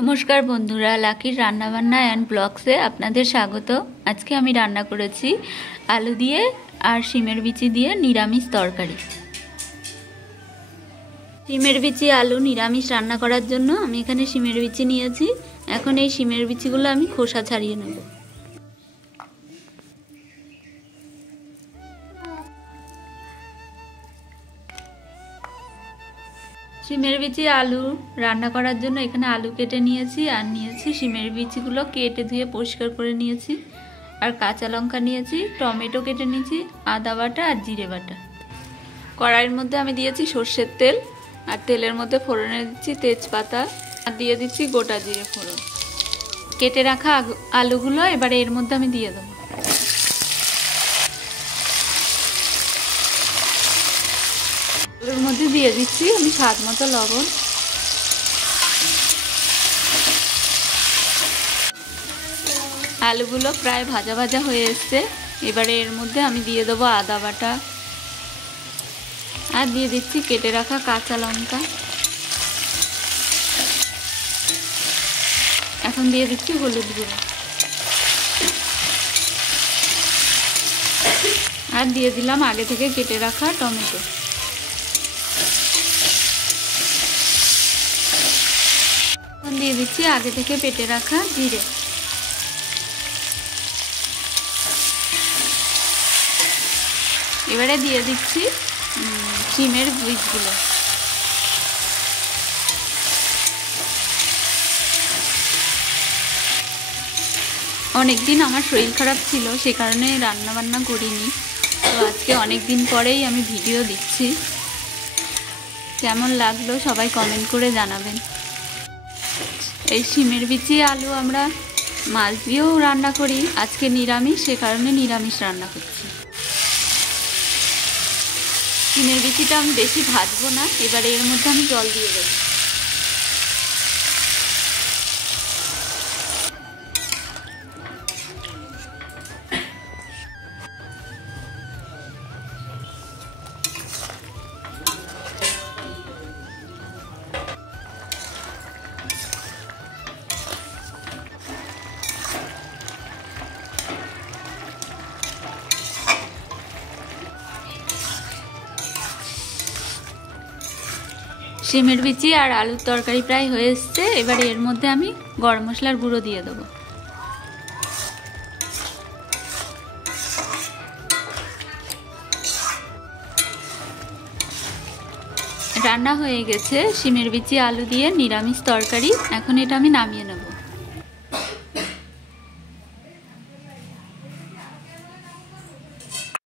নমস্কার বন্ধুরা, লাকির রান্নাবান্না অ্যান্ড ব্লগসে আপনাদের স্বাগত। আজকে আমি রান্না করেছি আলু দিয়ে আর শিমের বিচি দিয়ে নিরামিষ তরকারি। শিমের বিচি আলু নিরামিষ রান্না করার জন্য আমি এখানে শিমের বিচি নিয়েছি। এখন এই শিমের বিচিগুলো আমি খোসা ছাড়িয়ে নেব। শিমের বিচি আলু রান্না করার জন্য এখানে আলু কেটে নিয়েছি আর নিয়েছি শিমের বিচিগুলো কেটে ধুয়ে পরিষ্কার করে নিয়েছি, আর কাঁচা লঙ্কা নিয়েছি, টমেটো কেটে নিয়েছি, আদা বাটা আর জিরে বাটা। কড়াইয়ের মধ্যে আমি দিয়েছি সর্ষের তেল, আর তেলের মধ্যে ফোড়নে দিচ্ছি তেজপাতা আর দিয়ে দিচ্ছি গোটা জিরে ফোড়ন। কেটে রাখা আলুগুলো এবারে এর মধ্যে আমি দিয়ে দেবো। এর মধ্যে দিয়ে দিচ্ছি আমি স্বাদ মতো লবণ। আলুগুলো প্রায় ভাজা ভাজা হয়ে এসছে। এবারে এর মধ্যে আমি দিয়ে দেবো আদা বাটা আর দিয়ে দিচ্ছি কেটে রাখা কাঁচা লঙ্কা। এখন দিয়ে দিচ্ছি হলুদ গুঁড়ো আর দিয়ে দিলাম আগে থেকে কেটে রাখা টমেটো। দিয়ে দিচ্ছি আগে থেকে পেটে রাখা জিরে। এবারে দিয়ে দিচ্ছি শিমের বীজগুলো। অনেকদিন আমার শরীর খারাপ ছিল, সে কারণে রান্না বান্না করিনি। তো আজকে অনেক দিন পরেই আমি ভিডিও দিচ্ছি। কেমন লাগলো সবাই কমেন্ট করে জানাবেন। এই শিমের বিচি আলু আমরা মাছ দিয়েও রান্না করি, আজকে নিরামিষ, সে কারণে নিরামিষ রান্না করছি। শিমের বিচিটা আমি বেশি ভাজবো না, এবারে এর মধ্যে আমি জল দিয়ে দেবো। শিমের বিচি আর আলুর তরকারি প্রায় হয়ে এসছে। এবারে এর মধ্যে আমি গরম মশলার গুঁড়ো দিয়ে দেবো। রান্না হয়ে গেছে শিমের বিচি আলু দিয়ে নিরামিষ তরকারি। এখন এটা আমি নামিয়ে নেব।